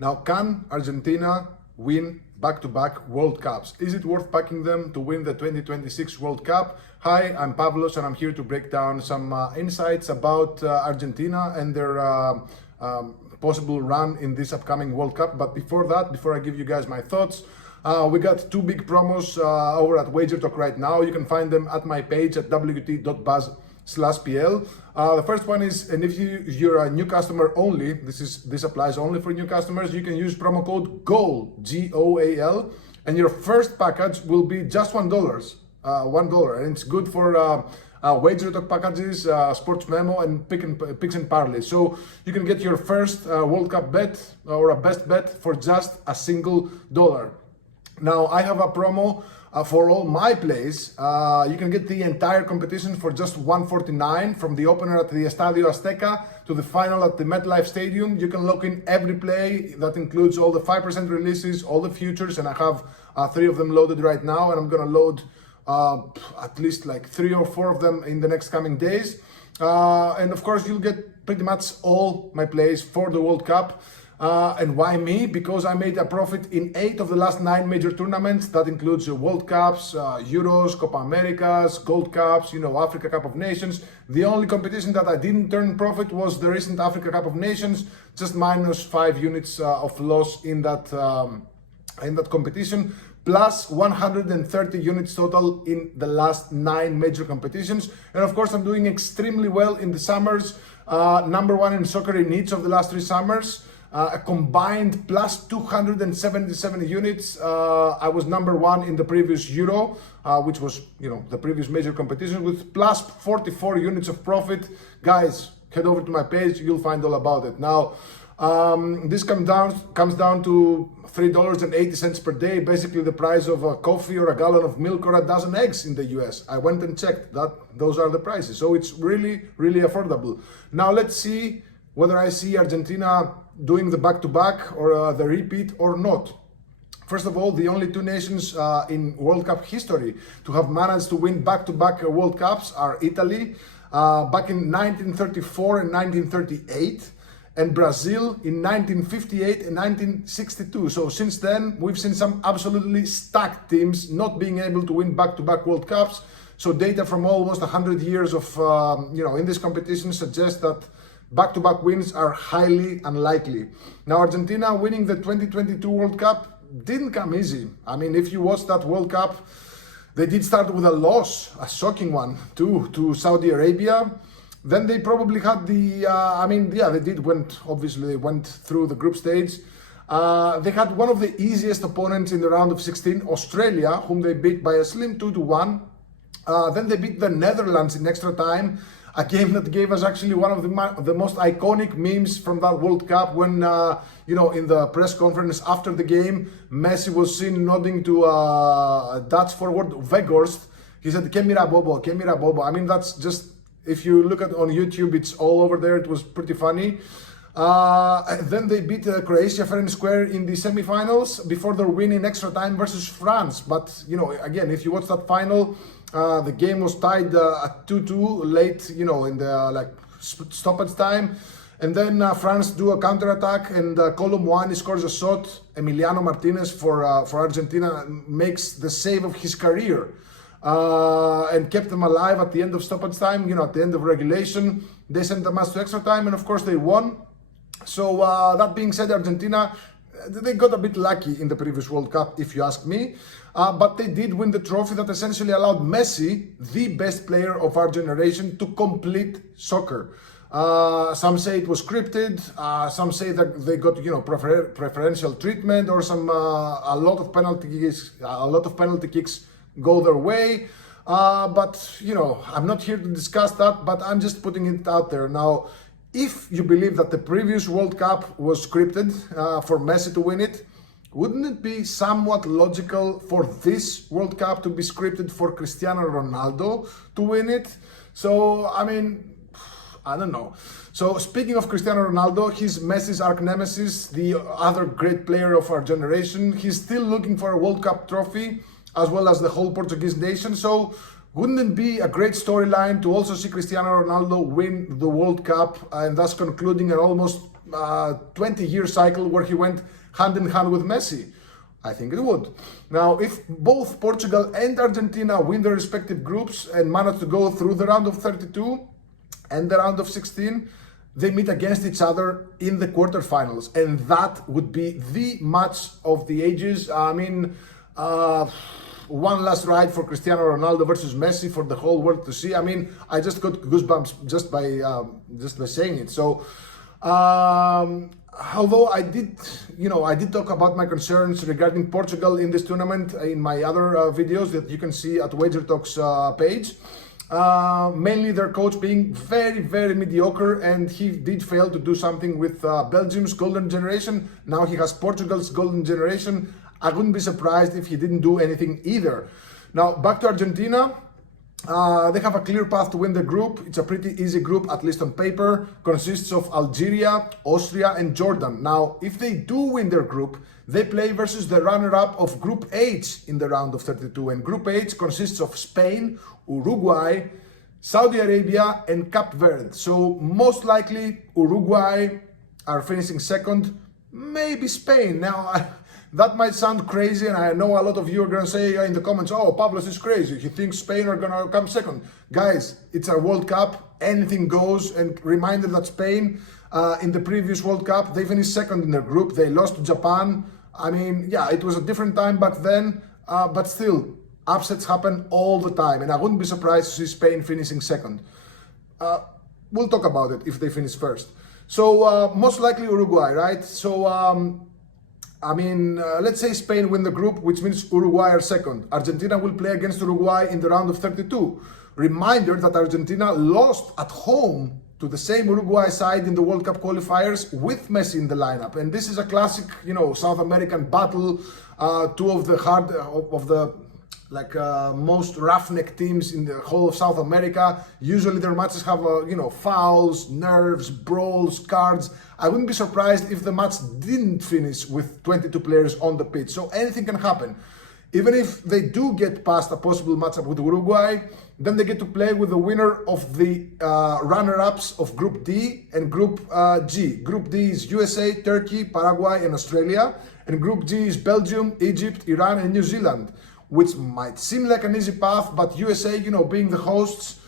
Now, can Argentina win back-to-back World Cups? Is it worth backing them to win the 2026 World Cup? Hi, I'm Pavlos and I'm here to break down some insights about Argentina and their possible run in this upcoming World Cup. But before that, before I give you guys my thoughts, we got two big promos over at WagerTalk right now. You can find them at my page at wt.buzz/pl. The first one is, and if you're a new customer only, this applies only for new customers, you can use promo code GOAL, GOAL, and your first package will be just $1, $1, and it's good for WagerTalk packages, Sports Memo, and Picks and Parlay. So you can get your first World Cup bet or a best bet for just a single $1. Now I have a promo for all my plays. You can get the entire competition for just $149, from the opener at the Estadio Azteca to the final at the MetLife Stadium. You can lock in every play. That includes all the 5% releases, all the futures, and I have 3 of them loaded right now, and I'm gonna load at least like 3 or 4 of them in the next coming days. And of course, you'll get pretty much all my plays for the World Cup. And why me? Because I made a profit in 8 of the last 9 major tournaments. That includes World Cups, Euros, Copa Americas, Gold Cups, Africa Cup of Nations. The only competition that I didn't turn profit was the recent Africa Cup of Nations, just minus 5 units of loss in that competition, plus 130 units total in the last 9 major competitions. And of course, I'm doing extremely well in the summers. Number 1 in soccer in each of the last 3 summers. A combined plus 277 units. I was number 1 in the previous Euro, which was, the previous major competition, with plus 44 units of profit. Guys, head over to my page, you'll find all about it. Now, this comes down to $3.80 per day, basically the price of a coffee or a gallon of milk or a dozen eggs in the US. I went and checked that; those are the prices. So it's really, really affordable. Now let's see whether I see Argentina doing the back-to-back or the repeat or not. First of all, the only 2 nations in World Cup history to have managed to win back-to-back World Cups are Italy back in 1934 and 1938, and Brazil in 1958 and 1962. So since then, we've seen some absolutely stacked teams not being able to win back-to-back World Cups. So data from almost 100 years of in this competition suggests that back-to-back wins are highly unlikely. Now, Argentina winning the 2022 World Cup didn't come easy. I mean, if you watch that World Cup, they did start with a loss, a shocking one, to Saudi Arabia. Then they probably had they went through the group stage. They had one of the easiest opponents in the round of 16, Australia, whom they beat by a slim 2-1. Then they beat the Netherlands in extra time, a game that gave us actually one of the most iconic memes from that World Cup, when, in the press conference after the game, Messi was seen nodding to Dutch forward Weghorst. He said, "Que mira bobo, que mira bobo." I mean, that's just, if you look at on YouTube, it's all over there. It was pretty funny. Then they beat Croatia fair and square in the semifinals before their win in extra time versus France. But, again, if you watch that final, the game was tied at 2-2 late, in the stoppage time. And then France do a counter-attack, and Kolo Muani scores a shot. Emiliano Martinez for Argentina makes the save of his career and kept them alive at the end of stoppage time, at the end of regulation. They sent the match to extra time, and of course they won. So that being said, Argentina, they got a bit lucky in the previous World Cup, if you ask me. But they did win the trophy that essentially allowed Messi, the best player of our generation, to complete soccer. Some say it was scripted. Some say that they got, preferential treatment, or a lot of penalty kicks go their way. But I'm not here to discuss that. But I'm just putting it out there now. If you believe that the previous World Cup was scripted for Messi to win it, wouldn't it be somewhat logical for this World Cup to be scripted for Cristiano Ronaldo to win it? So, I mean, I don't know. So, speaking of Cristiano Ronaldo, he's Messi's arch nemesis, the other great player of our generation. He's still looking for a World Cup trophy, as well as the whole Portuguese nation. So, wouldn't it be a great storyline to also see Cristiano Ronaldo win the World Cup, and thus concluding an almost 20-year cycle where he went hand in hand with Messi? I think it would. Now, if both Portugal and Argentina win their respective groups and manage to go through the round of 32 and the round of 16, they meet against each other in the quarterfinals, and that would be the match of the ages. I mean, one last ride for Cristiano Ronaldo versus Messi for the whole world to see. I mean, I just got goosebumps just by saying it. So, although I did talk about my concerns regarding Portugal in this tournament in my other videos that you can see at Wager Talks page. Mainly their coach being very, very mediocre, and he did fail to do something with Belgium's golden generation. Now he has Portugal's golden generation. I wouldn't be surprised if he didn't do anything either. Now, back to Argentina. They have a clear path to win the group. It's a pretty easy group, at least on paper. Consists of Algeria, Austria, and Jordan. Now, if they do win their group, they play versus the runner-up of Group H in the round of 32. And Group H consists of Spain, Uruguay, Saudi Arabia, and Cape Verde. So most likely Uruguay are finishing second, maybe Spain. Now, that might sound crazy, and I know a lot of you are going to say in the comments, oh, Pablos is crazy. He thinks Spain are going to come second. Guys, it's a World Cup. Anything goes. And reminder that Spain, in the previous World Cup, they finished second in their group. They lost to Japan. I mean, yeah, it was a different time back then, but still, upsets happen all the time. And I wouldn't be surprised to see Spain finishing second. We'll talk about it if they finish first. So most likely Uruguay, right? So, I mean, let's say Spain win the group, which means Uruguay are second. Argentina will play against Uruguay in the round of 32. Reminder that Argentina lost at home to the same Uruguay side in the World Cup qualifiers with Messi in the lineup. And this is a classic, South American battle. Two of the most roughneck teams in the whole of South America. Usually their matches have, fouls, nerves, brawls, cards. I wouldn't be surprised if the match didn't finish with 22 players on the pitch. So anything can happen. Even if they do get past a possible matchup with Uruguay, then they get to play with the winner of the runner-ups of Group D and Group G. Group D is USA, Turkey, Paraguay, and Australia. And Group G is Belgium, Egypt, Iran, and New Zealand, which might seem like an easy path, but USA, being the hosts,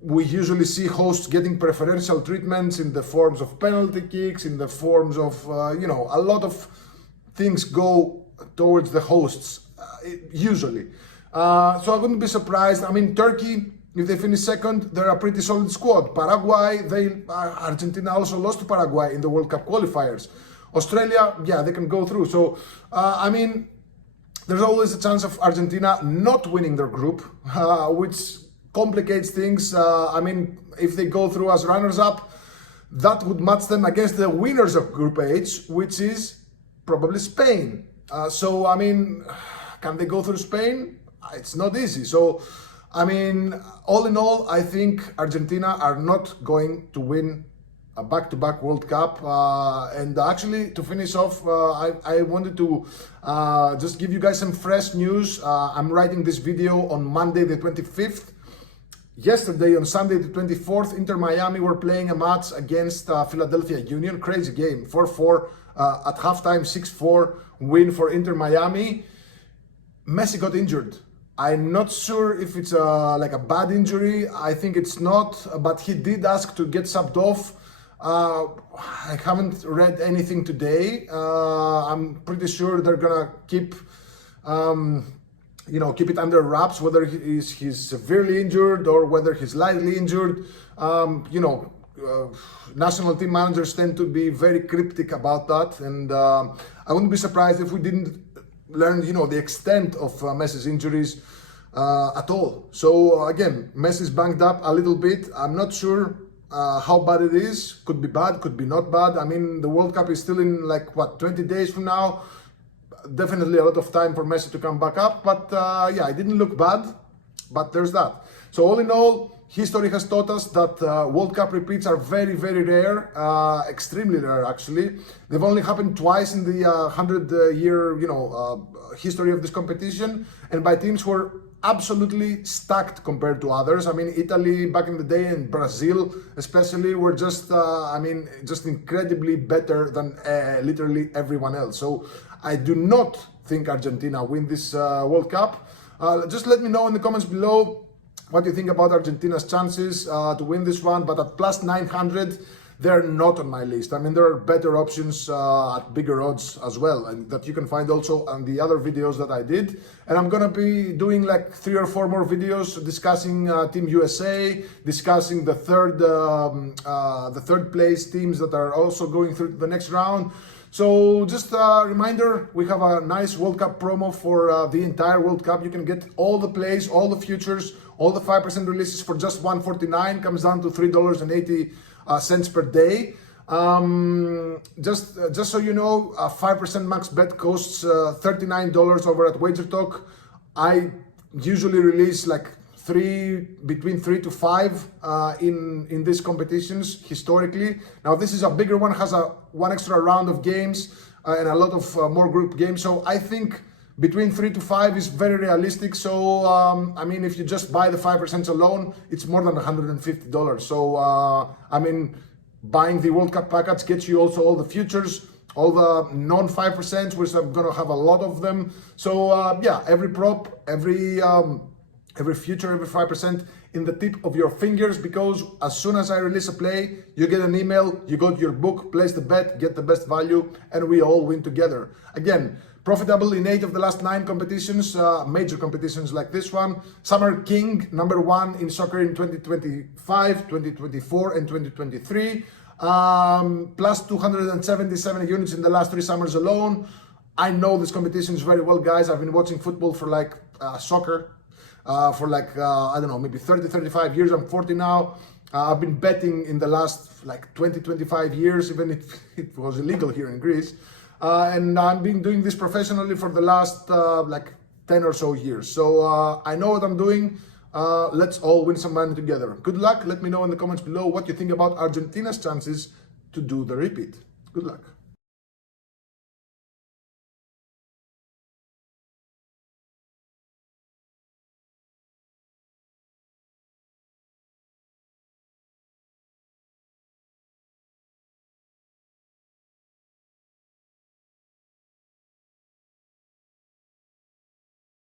we usually see hosts getting preferential treatments in the forms of penalty kicks, in the forms of, a lot of things go towards the hosts, usually. So I wouldn't be surprised. I mean, Turkey, if they finish second, they're a pretty solid squad. Paraguay, Argentina also lost to Paraguay in the World Cup qualifiers. Australia, yeah, they can go through. So, I mean, there's always a chance of Argentina not winning their group, which complicates things. I mean, if they go through as runners-up, that would match them against the winners of Group H, which is probably Spain. So, I mean, can they go through Spain? It's not easy. So, I mean, all in all, I think Argentina are not going to win a back-to-back World Cup. And actually, to finish off, I wanted to just give you guys some fresh news. I'm writing this video on Monday the 25th. Yesterday, on Sunday the 24th, Inter Miami were playing a match against Philadelphia Union. Crazy game, 4-4 at halftime, 6-4 win for Inter Miami. Messi got injured. I'm not sure if it's like a bad injury. I think it's not, but he did ask to get subbed off. I haven't read anything today. I'm pretty sure they're gonna keep keep it under wraps, whether he's severely injured or whether he's lightly injured. National team managers tend to be very cryptic about that, and I wouldn't be surprised if we didn't learn, the extent of Messi's injuries at all. So again, Messi's banged up a little bit. I'm not sure how bad it is. Could be bad, could be not bad. I mean, the World Cup is still in 20 days from now. Definitely a lot of time for Messi to come back up. But yeah, it didn't look bad, but there's that. So all in all, history has taught us that World Cup repeats are very, very rare, extremely rare actually. They've only happened twice in the 100-year, history of this competition, and by teams who are absolutely stacked compared to others. I mean, Italy back in the day and Brazil especially were just, just incredibly better than literally everyone else. So I do not think Argentina win this World Cup. Just let me know in the comments below what you think about Argentina's chances to win this one, but at plus 900, they're not on my list. I mean, there are better options at bigger odds as well, and that you can find also on the other videos that I did. And I'm gonna be doing like 3 or 4 more videos discussing Team USA, discussing the third place teams that are also going through the next round. So just a reminder, we have a nice World Cup promo for the entire World Cup. You can get all the plays, all the futures, all the 5% releases for just $1.49. Comes down to $3.80 per day. Just so you know, a 5% max bet costs $39 over at WagerTalk. I usually release like between 3 to 5 in these competitions historically. Now this is a bigger one, has one extra round of games and a lot of more group games. So I think between 3 to 5 is very realistic. So I mean, if you just buy the 5% alone, it's more than $150. So I mean, buying the World Cup package gets you also all the futures, all the non 5%, which I'm gonna have a lot of them. So yeah, every prop, every future, every 5% in the tip of your fingers, because as soon as I release a play, you get an email, you got your book, place the bet, get the best value, and we all win together. Again, profitable in 8 of the last 9 competitions, major competitions like this one. Summer King, #1 in soccer in 2025, 2024, and 2023. Plus 277 units in the last 3 summers alone. I know this competition is very well, guys. I've been watching football for like soccer for like, I don't know, maybe 30, 35 years. I'm 40 now. I've been betting in the last like 20, 25 years, even if it was illegal here in Greece. And I've been doing this professionally for the last like 10 or so years. So I know what I'm doing. Let's all win some money together. Good luck. Let me know in the comments below what you think about Argentina's chances to do the repeat. Good luck.